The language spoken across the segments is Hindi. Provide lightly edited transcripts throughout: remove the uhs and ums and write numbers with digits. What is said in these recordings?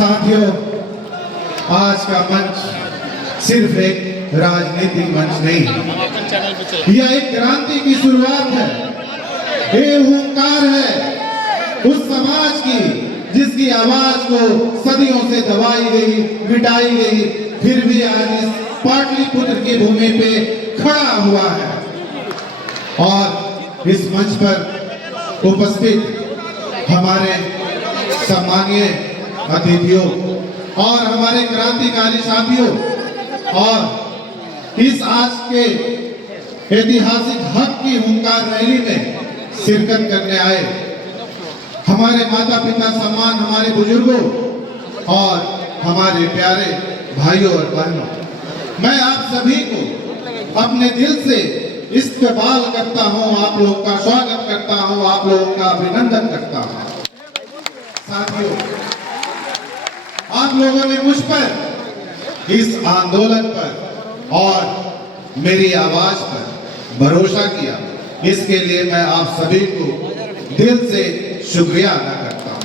साथियों, आज का मंच सिर्फ एक राजनीतिक मंच नहीं, यह एक क्रांति की शुरुआत है। ये हुंकार है उस समाज की जिसकी आवाज को सदियों से दबाई गई, मिटाई गई, फिर भी आज इस पाटलिपुत्र की भूमि पे खड़ा हुआ है। और इस मंच पर उपस्थित हमारे सम्मानीय अतिथियों और हमारे क्रांतिकारी साथियों और इस आज के ऐतिहासिक हक की हुंकार रैली में शिरकत करने आए हमारे माता पिता, सम्मान हमारे बुजुर्गों और हमारे प्यारे भाइयों और बहनों, मैं आप सभी को अपने दिल से इस्तकबाल करता हूं, आप लोगों का स्वागत करता हूं, आप लोगों का अभिनंदन करता हूं। साथियों, आप लोगों ने मुझ पर, इस आंदोलन पर और मेरी आवाज पर भरोसा किया, इसके लिए मैं आप सभी को दिल से शुक्रिया अदा करता हूं।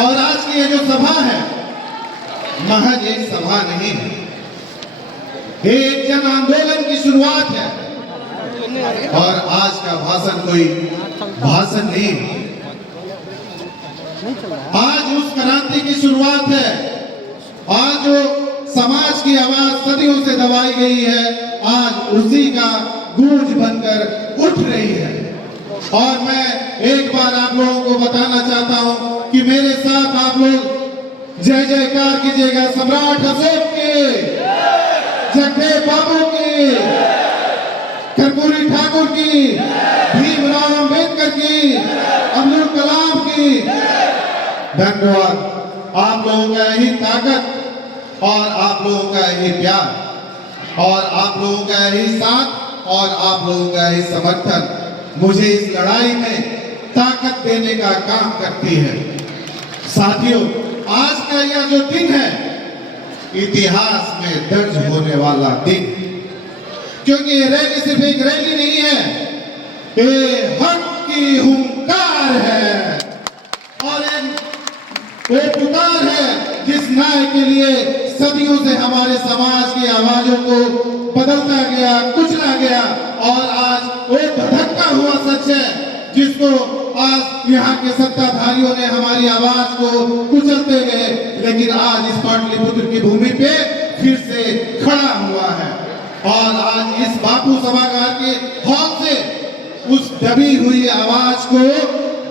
और आज की ये जो सभा है, महज एक सभा नहीं है, एक जन आंदोलन की शुरुआत है। और आज का भाषण कोई भाषण नहीं है, आज उस क्रांति की शुरुआत है। आज जो समाज की आवाज सदियों से दबाई गई है, आज उसी का गूंज बनकर उठ रही है। और मैं एक बार आप लोगों को बताना चाहता हूं कि मेरे साथ आप लोग जय जयकार कीजिएगा सम्राट अशोक के, जगदेव बाबू की, कर्पूरी ठाकुर की, भीमराव अंबेडकर की, अब्दुल कलाम की। धन्यवाद। आप लोगों का यही ताकत और आप लोगों का यही प्यार और आप लोगों का यही साथ और आप लोगों का यही समर्थन मुझे इस लड़ाई में ताकत देने का काम करती है। साथियों, आज का यह जो दिन है, इतिहास में दर्ज होने वाला दिन, क्योंकि ये रैली सिर्फ एक रैली नहीं है, ये हक की हुंकार है और वो पुकार है जिस न्याय के लिए सदियों से हमारे समाज की आवाजों को बदलता गया, कुचला गया। और आज वो धक्का हुआ सच है जिसको आज यहाँ के सत्ताधारियों ने हमारी आवाज को कुचलते गए, लेकिन आज इस पाटलिपुत्र की भूमि पे फिर से खड़ा हुआ है। और आज इस बापू सभागार के हॉल से उस दबी हुई आवाज को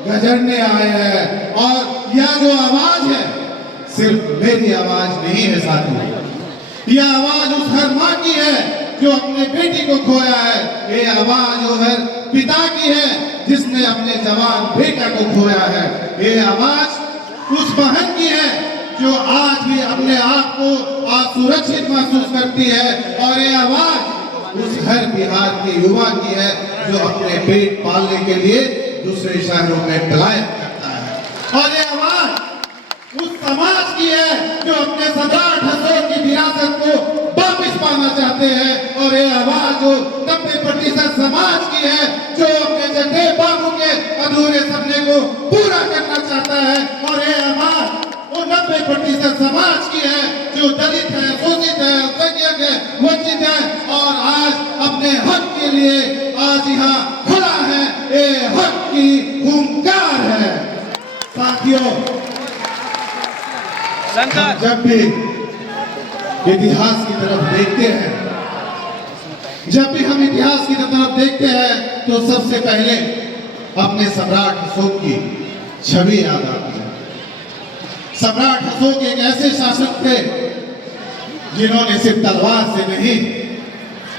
गजरने आए हैं। और यह जो आवाज है, सिर्फ मेरी आवाज नहीं है साथियों, यह आवाज उस हर माँ की है जो अपने बेटी को खोया है। ये आवाज वो हर पिता की है जिसने अपने जवान बेटा को खोया है। ये आवाज उस बहन की है जो आज भी अपने आप को असुरक्षित महसूस करती है। और ये आवाज उस हर बिहार के युवा की है जो अपने पेट पालने के लिए दूसरे शहरों में पलायन करता है। और ये आवाज उस समाज की है जो अपने सम्राट अशोक की विरासत को वापस पाना चाहते हैं। और ये आवाज जो 90% समाज की है जो अपने जगदेव बाबू के अधूरे सपने को पूरा करना चाहता है। और ये आवाज वो 90% समाज की है जो दलित है, शोषित है, अल्पसंख्यक है, वंचित है और आज अपने हक के लिए आज यहाँ खड़ा है। ये हक की हुंकार है। साथियों, जब भी इतिहास की तरफ देखते हैं, जब भी हम इतिहास की तरफ देखते हैं तो सबसे पहले अपने सम्राट अशोक की छवि याद आती है। सम्राट अशोक एक ऐसे शासक थे जिन्होंने सिर्फ तलवार से नहीं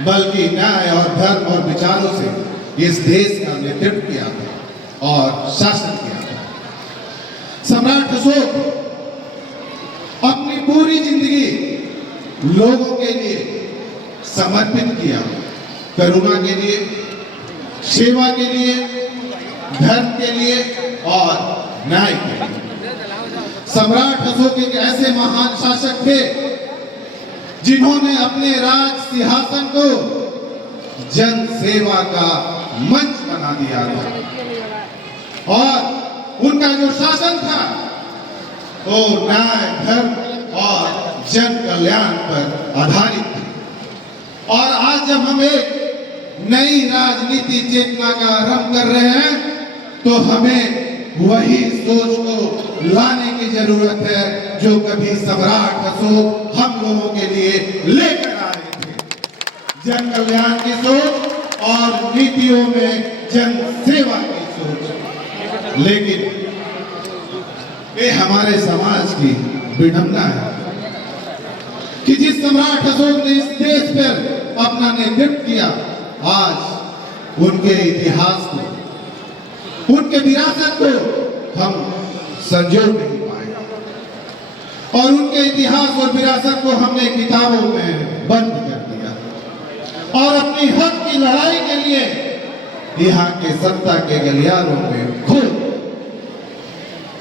बल्कि न्याय और धर्म और विचारों से इस देश का नेतृत्व किया था और शासन किया था। सम्राट अशोक अपनी पूरी जिंदगी लोगों के लिए समर्पित किया, करुणा के लिए, सेवा के लिए, धर्म के लिए और न्याय के लिए। सम्राट अशोक एक ऐसे महान शासक थे जिन्होंने अपने राज सिंहासन को जन सेवा का मंच बना दिया था। और उनका जो शासन था वो न्याय, धर्म और जन कल्याण पर आधारित थी। और आज जब हम एक नई राजनीति चेतना का आरंभ कर रहे हैं तो हमें वही सोच को लाने की जरूरत है जो कभी सम्राट अशोक हम लोगों के लिए लेकर आ रहे थे। जन कल्याण की सोच और नीतियों में जन सेवा की सोच। लेकिन ये हमारे समाज की विडंबना है कि जिस सम्राट अशोक ने इस देश पर अपना नेतृत्व किया, आज उनके इतिहास को, उनके विरासत को हम संजो नहीं पाए और उनके इतिहास और विरासत को हमने किताबों में बंद कर दिया और अपनी हक की लड़ाई के लिए यहाँ के सत्ता के गलियारों में खो।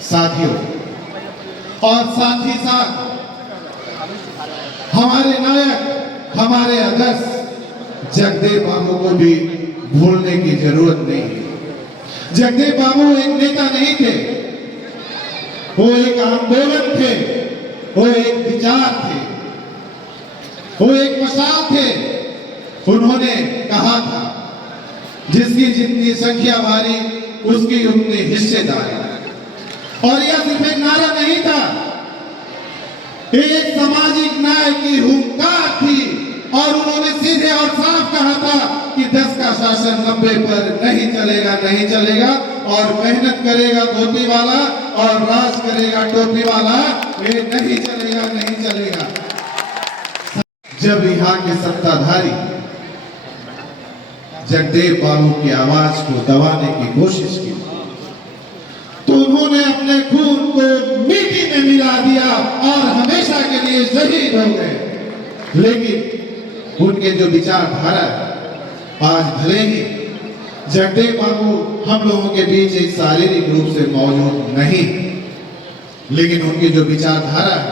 साथियों, और साथ ही साथ हमारे नायक, हमारे आदर्श जगदेव बाबू को भी भूलने की जरूरत नहीं है। जगदेव बाबू एक नेता नहीं थे, वो एक आंदोलन थे, वो एक विचार थे, वो एक मशाल थे। उन्होंने कहा था जिसकी जितनी संख्या भारी उसकी उतनी हिस्सेदारी। और यह सिर्फ एक नारा नहीं था, एक सामाजिक न्याय की हुंकार थी। और उन्होंने सीधे और साफ कहा था कि 10 का शासन 90 पर नहीं चलेगा, नहीं चलेगा। और मेहनत करेगा धोती वाला और राज करेगा टोपी वाला, ये नहीं चलेगा, नहीं चलेगा। जब यहाँ के सत्ताधारी जगदेव बाबू की आवाज को दबाने की कोशिश की तो उन्होंने अपने खून को मिट्टी में मिला दिया और हमेशा के लिए शहीद हो गए। लेकिन उनके जो विचारधारा आज भले ही जगदेव बाबू हम लोगों के बीच एक शारीरिक रूप से मौजूद नहीं, लेकिन उनकी जो विचारधारा है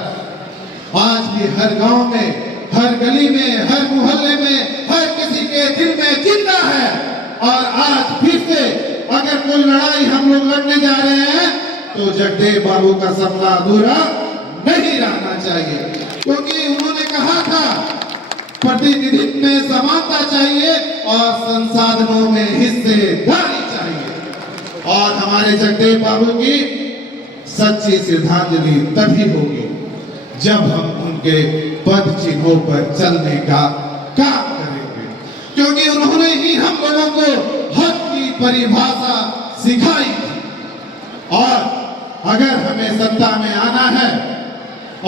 आज भी हर गांव में, हर गली में, हर मोहल्ले में, हर किसी के दिल में जिंदा है। और आज फिर से अगर कोई लड़ाई हम लोग लड़ने जा रहे हैं तो जगदेव बाबू का सपना अधूरा नहीं रहना चाहिए, क्योंकि उन्होंने कहा था प्रतिनिधित्व में समानता चाहिए और संसाधनों में हिस्सेदारी चाहिए। और हमारे जगदेव बाबू की सच्ची श्रद्धांजलि तभी होगी जब हम उनके पद चिन्हों पर चलने का काम करेंगे, क्योंकि उन्होंने ही हम लोगों को हक की परिभाषा सिखाई थी। और अगर हमें सत्ता में आना है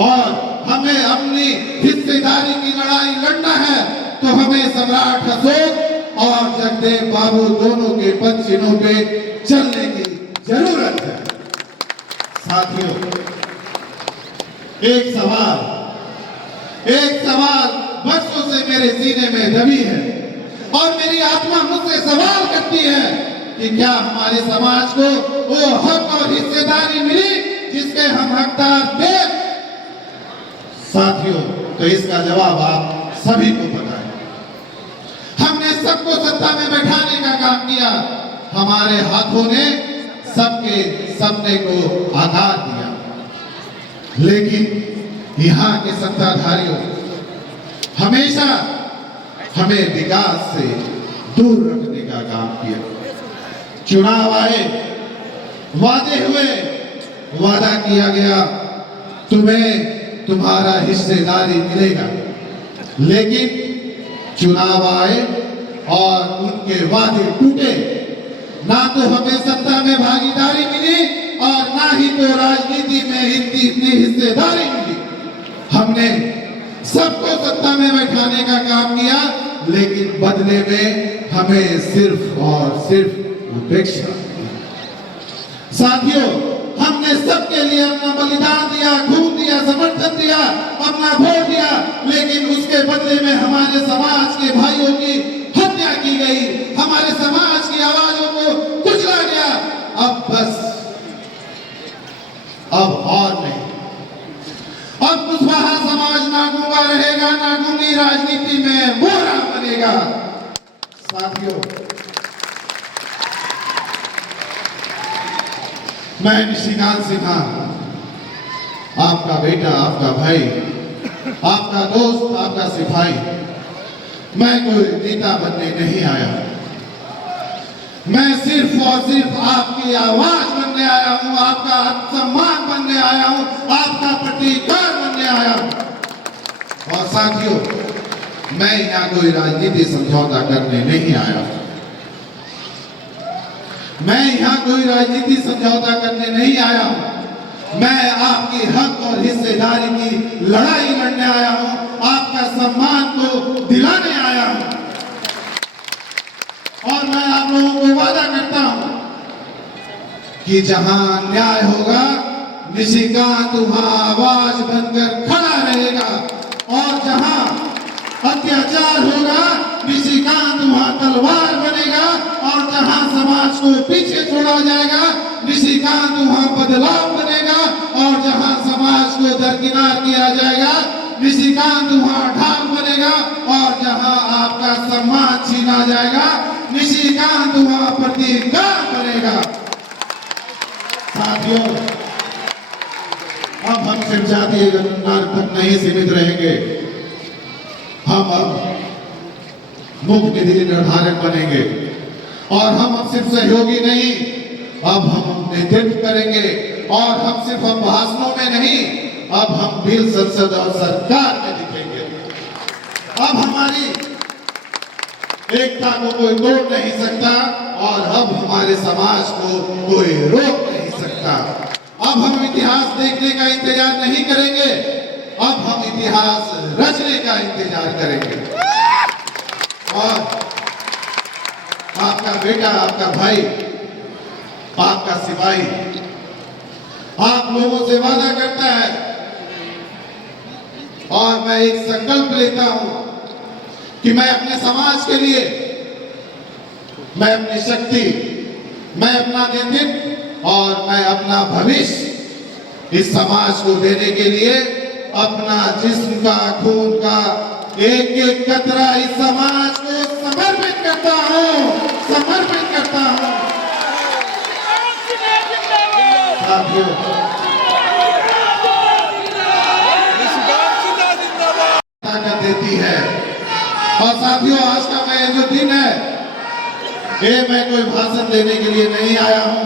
और हमें अपनी हिस्सेदारी की लड़ाई लड़ना है तो हमें सम्राट अशोक और जगदेव बाबू दोनों के पद चिन्हों पे चलने की जरूरत है। साथियों, एक सवाल बरसों से मेरे सीने में दबी है और मेरी आत्मा मुझसे सवाल करती है कि क्या हमारे समाज को वो हक और हिस्सेदारी मिली जिसके हम हकदार थे? साथियों, तो इसका जवाब आप सभी को पता है। हमने सबको सत्ता में बैठाने का काम किया, हमारे हाथों ने सबके सपने को आकार दिया, लेकिन यहाँ के सत्ताधारियों हमेशा हमें विकास से दूर रखने का काम किया। चुनाव आए, वादे हुए, वादा किया गया तुम्हें तुम्हारा हिस्सेदारी मिलेगा, लेकिन चुनाव आए और उनके वादे टूटे। ना तो हमें सत्ता में भागीदारी मिली और ना ही तो राजनीति में इतनी हिस्सेदारी मिली। हमने सबको सत्ता में बैठाने का काम किया, लेकिन बदले में हमें सिर्फ और सिर्फ उपेक्षा। साथियों, हमने सबके लिए अपना बलिदान दिया, खून दिया, समर्थन दिया, अपना वोट दिया, लेकिन उसके बदले में हमारे समाज के भाइयों की हत्या की गई, हमारे समाज की आवाजों को कुचला गया। अब बस, अब और नहीं। अब कुशवाहा समाज ना गूंगा रहेगा, ना गूंगी राजनीति में मोहरा बनेगा। साथियों, मैं निशिकांत सिन्हा आपका बेटा, आपका भाई, आपका दोस्त, आपका सिपाही। मैं कोई नेता बनने नहीं आया, मैं सिर्फ और सिर्फ आपकी आवाज बनने आया हूं, आपका सम्मान बनने आया हूं, आपका प्रतीकार बनने आया हूं। और साथियों, मैं यहां कोई राजनीति समझौता करने नहीं आया, मैं यहां कोई राजनीति समझौता करने नहीं आया हूं। मैं आपकी हक और हिस्सेदारी की लड़ाई लड़ने आया हूं, आपका सम्मान को दिलाने आया हूं। और मैं आप लोगों को वादा करता हूं कि जहां न्याय होगा, निशिकांत वहां आवाज बनकर खड़ा रहेगा, और जहां अत्याचार होगा, निशिकांत वहां तलवार बनेगा, और जहां समाज को पीछे छोड़ा जाएगा, निशिकांत वहां बदलाव बनेगा, और जहां समाज को दरकिनार किया जाएगा, निशिकांत वहां ढाल बनेगा, और जहां आपका सम्मान छीना जाएगा, निशिकांत वहां प्रतीकार बनेगा। साथियों, अब हम सिर्फ जातीय गणना तक नहीं सीमित रहेंगे, हम अब मुख्य निधि निर्धारक बनेंगे, और हम अब सिर्फ सहयोगी नहीं, अब हम नेतृत्व करेंगे, और हम सिर्फ अब भाषणों में नहीं, अब हम बिल संसद और सरकार में दिखेंगे। अब हमारी एकता को कोई तोड़ नहीं सकता, और अब हमारे समाज को कोई रोक नहीं सकता। अब हम इतिहास देखने का इंतजार नहीं करेंगे, अब हम इतिहास रचने का इंतजार करेंगे। और आपका बेटा, आपका भाई, आपका सिपाही आप लोगों से वादा करता है, और मैं एक संकल्प लेता हूं कि मैं अपने समाज के लिए, मैं अपनी शक्ति, मैं अपना नेतृत्व और मैं अपना भविष्य इस समाज को देने के लिए अपना जिस्म का, खून का एक एक कतरा इस समाज को समर्पित करता हूं, समर्पित करता हूं। साथियों, ताकत देती है। और साथियों, आज का मैं जो दिन है, ये मैं कोई भाषण देने के लिए नहीं आया हूं,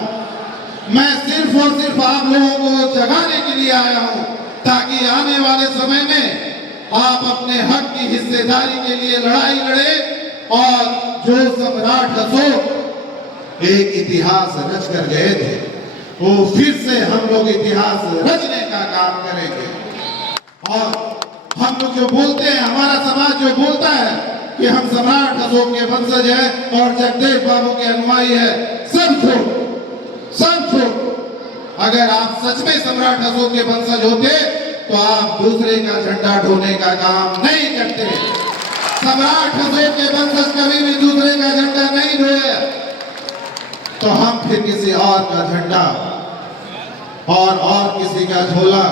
मैं सिर्फ और सिर्फ आप लोगों को जगाने के लिए आया हूं, ताकि आने वाले समय में आप अपने हक की हिस्सेदारी के लिए लड़ाई लड़े, और जो सम्राट अशोक एक इतिहास रच कर गए थे, वो फिर से हम लोग इतिहास रचने का काम करेंगे। और हम लोग जो बोलते हैं, हमारा समाज जो बोलता है कि हम सम्राट अशोक के वंशज हैं और जगदेव बाबू के अनुयायी है, सब छोड़, सब छोड़। अगर आप सच में सम्राट अशोक के वंशज होते तो आप दूसरे का झंडा ढोने का काम नहीं करते। सम्राट अशोक के वंशज कभी भी दूसरे का झंडा नहीं ढोए, तो हम फिर किसी और का झंडा और किसी का झोला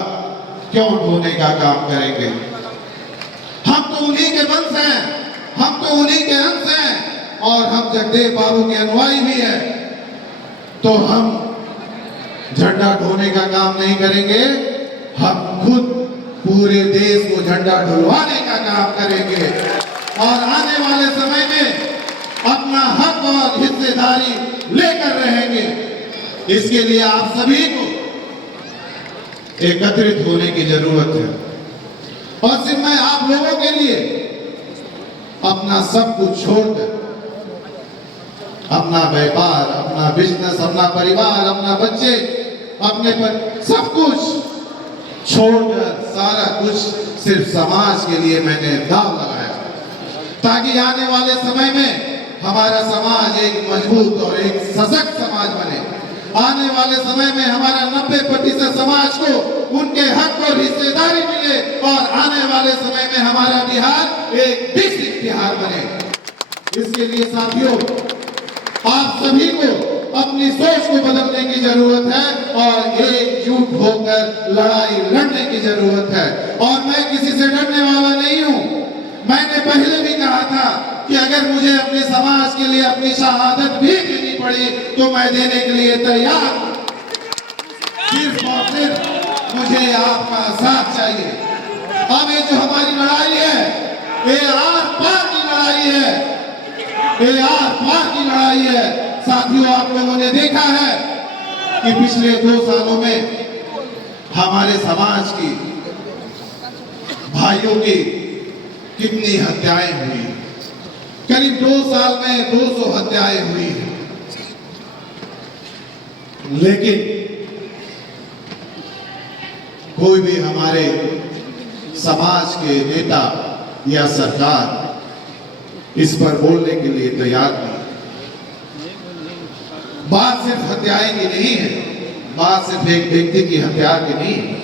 क्यों ढोने का काम करेंगे। हम तो उन्हीं के वंश हैं, हम तो उन्हीं के अंश हैं, और हम जगदेव बाबू के अनुयायी भी हैं, तो हम झंडा ढोने का काम नहीं करेंगे, हम खुद पूरे देश को झंडा ढुलवाने का काम करेंगे। और आने वाले समय में अपना हक और हिस्सेदारी लेकर रहेंगे। इसके लिए आप सभी को एकत्रित होने की जरूरत है, और सिर्फ मैं आप लोगों के लिए अपना सब कुछ छोड़कर, अपना व्यापार, अपना बिजनेस, अपना परिवार, अपना बच्चे, अपने पर सब कुछ छोड़कर, सारा कुछ सिर्फ समाज के लिए मैंने दाव लगाया, ताकि आने वाले समय में हमारा समाज एक मजबूत और एक सशक्त समाज बने। आने वाले समय में हमारा 90% समाज को उनके हक और हिस्सेदारी मिले, और आने वाले समय में हमारा बिहार एक विकसित बिहार बने। इसके लिए साथियों, आप सभी को अपनी सोच को बदलने की जरूरत है, और एकजुट होकर लड़ाई लड़ने की जरूरत है। और मैं किसी से डरने वाला नहीं हूं। मैंने पहले भी कहा था कि अगर मुझे अपने समाज के लिए अपनी शहादत भी देनी पड़ी तो मैं देने के लिए तैयार हूं। सिर्फ और सिर्फ मुझे आपका साथ चाहिए। अब ये जो हमारी लड़ाई है, ये आर पार की लड़ाई है, ये आर पार की लड़ाई है। साथियों, आप लोगों ने देखा है कि पिछले 2 सालों में हमारे समाज की भाइयों की कितनी हत्याएं हुई। करीब 2 साल में 200 हत्याएं हुई हैं। लेकिन कोई भी हमारे समाज के नेता या सरकार इस पर बोलने के लिए तैयार नहीं। बात सिर्फ हत्याएं की नहीं है, बात सिर्फ एक व्यक्ति की हत्या की नहीं है।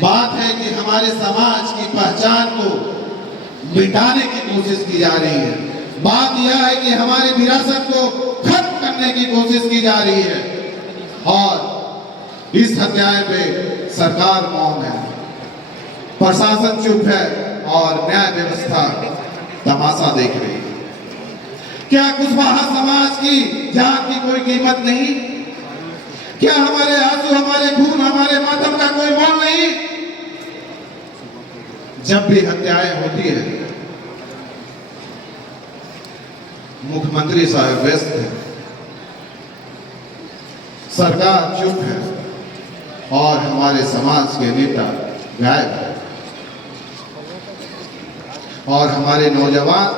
बात है कि हमारे समाज की पहचान को मिटाने की कोशिश की जा रही है। बात यह है कि हमारे विरासत को खत्म करने की कोशिश की जा रही है। और इस हत्याएं पे सरकार मौन है, प्रशासन चुप है और न्याय व्यवस्था तमाशा देख रही है। क्या कुशवाहा समाज की जान की कोई कीमत नहीं? क्या हमारे आंसू, हमारे खून, हमारे मातम का कोई मोल नहीं? जब भी हत्याएं होती है, मुख्यमंत्री साहब व्यस्त है, सरकार चुप है और हमारे समाज के नेता गायब है। और हमारे नौजवान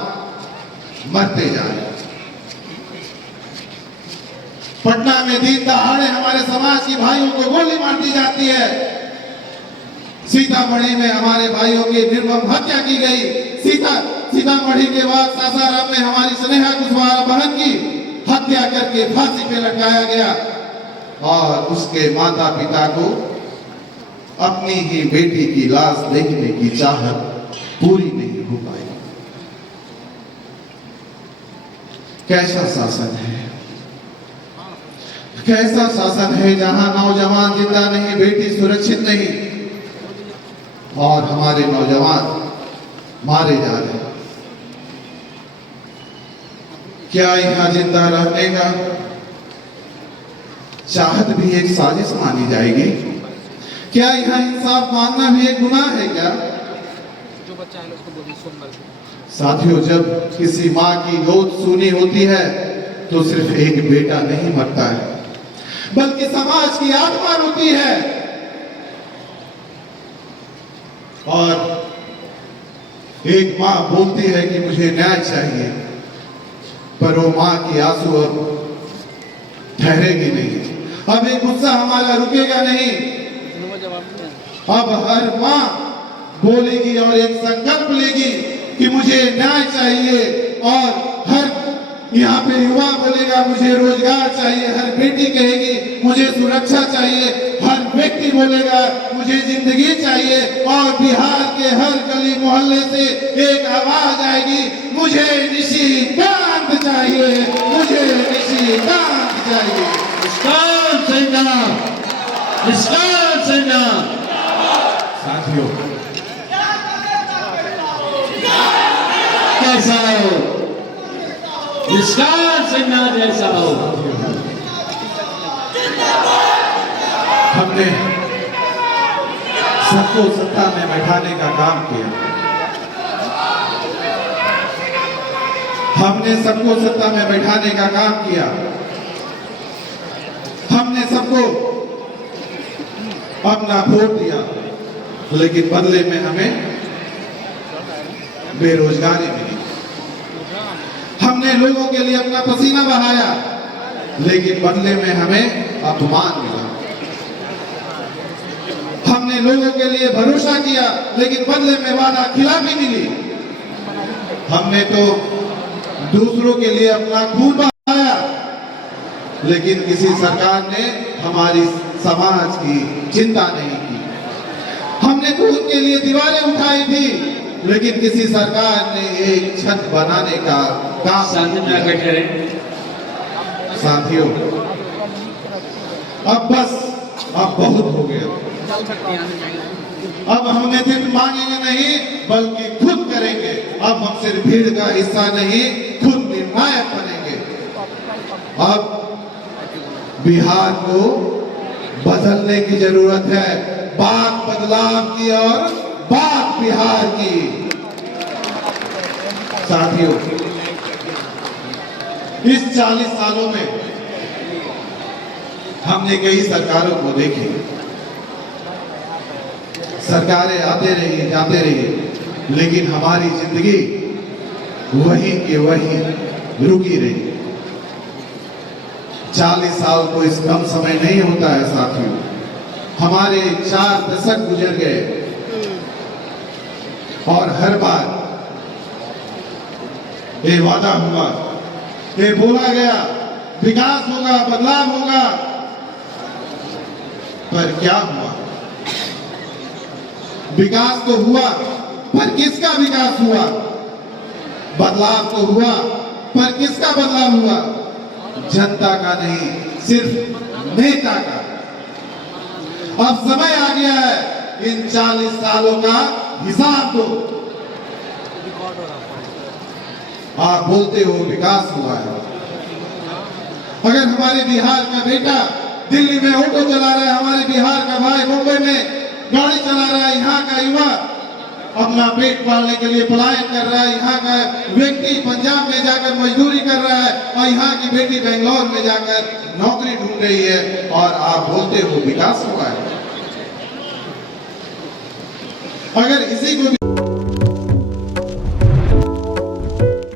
मरते जा रहे हैं। पटना में दिन दहाड़े हमारे समाज की भाइयों को गोली मार दी जाती है। सीतामढ़ी में हमारे भाइयों की निर्मम हत्या की गई। सीतामढ़ी के बाद सासाराम में हमारी स्नेहा कुशवाहा बहन की हत्या करके फांसी पे लटकाया गया और उसके माता पिता को अपनी ही बेटी की लाश देखने की चाहत पूरी नहीं हो पाई। कैसा शासन है, कैसा शासन है जहां नौजवान जिंदा नहीं, बेटी सुरक्षित नहीं और हमारे नौजवान मारे जा रहे हैं। क्या यहाँ जिंदा रहने का चाहत भी एक साजिश मानी जाएगी? क्या यहाँ इंसाफ मांगना भी एक गुनाह है क्या? साथियों, जब किसी माँ की गोद सूनी होती है तो सिर्फ एक बेटा नहीं मरता है, बल्कि समाज की आत्मा रोती है। और एक माँ बोलती है कि मुझे न्याय चाहिए, पर वो माँ की आंसू अब ठहरेगी नहीं। अब एक गुस्सा हमारा रुकेगा नहीं। अब हर माँ बोलेगी और एक संकल्प लेगी कि मुझे न्याय चाहिए। और हर यहाँ पे युवा बोलेगा मुझे रोजगार चाहिए, हर बेटी कहेगी मुझे सुरक्षा चाहिए, हर व्यक्ति बोलेगा मुझे जिंदगी चाहिए। और बिहार के हर गली मोहल्ले से एक आवाज आएगी, मुझे निशिकांत चाहिए, मुझे निशिकांत चाहिए। साथियों, कैसा हो निष्कांत सिन्हा जैसा हो। हमने सबको सत्ता में बैठाने का काम किया, हमने सबको सत्ता में बैठाने का काम किया, हमने सबको अपना वोट दिया, लेकिन बदले में हमें बेरोजगारी मिली। हमने लोगों के लिए अपना पसीना बहाया, लेकिन बदले में हमें अपमान मिला। हमने लोगों के लिए भरोसा किया, लेकिन बदले में वादा खिलाफी मिली। हमने तो दूसरों के लिए अपना खून बहाया, लेकिन किसी सरकार ने हमारी समाज की चिंता नहीं की। हमने तो उनके लिए दीवारें उठाई थी, लेकिन किसी सरकार ने एक छत बनाने का काम साथियों, अब बस, अब बहुत हो गया। अब हम नेतृत्व मांगेंगे नहीं, बल्कि खुद करेंगे। अब हम सिर्फ भीड़ का हिस्सा नहीं, खुद निर्णायक बनेंगे। अब बिहार को बदलने की जरूरत है। बात बदलाव की और बात बिहार की। साथियों, इस 40 सालों में हमने कई सरकारों को देखे। सरकारें आते रही जाते रही, लेकिन हमारी जिंदगी वहीं के वहीं रुकी रही। 40 साल कोई कम समय नहीं होता है साथियों। हमारे 4 दशक गुजर गए और हर बार ये वादा हुआ, ये बोला गया विकास होगा, बदलाव होगा, पर क्या हुआ? विकास तो हुआ, पर किसका विकास हुआ? बदलाव तो हुआ, पर किसका बदलाव हुआ? जनता का नहीं, सिर्फ नेता का। अब समय आ गया है इन 40 सालों का हिसाब दो। आप बोलते हो विकास हुआ है, अगर हमारे बिहार का बेटा दिल्ली में ऑटो चला रहा है, हमारे बिहार का भाई मुंबई में गाड़ी चला रहा है, यहाँ का युवा अपना पेट पालने के लिए पलायन कर रहा है, यहाँ का व्यक्ति पंजाब में जाकर मजदूरी कर रहा है और यहाँ की बेटी बेंगलोर में जाकर नौकरी ढूंढ रही है, और आप बोलते हो विकास हुआ है। अगर इसी को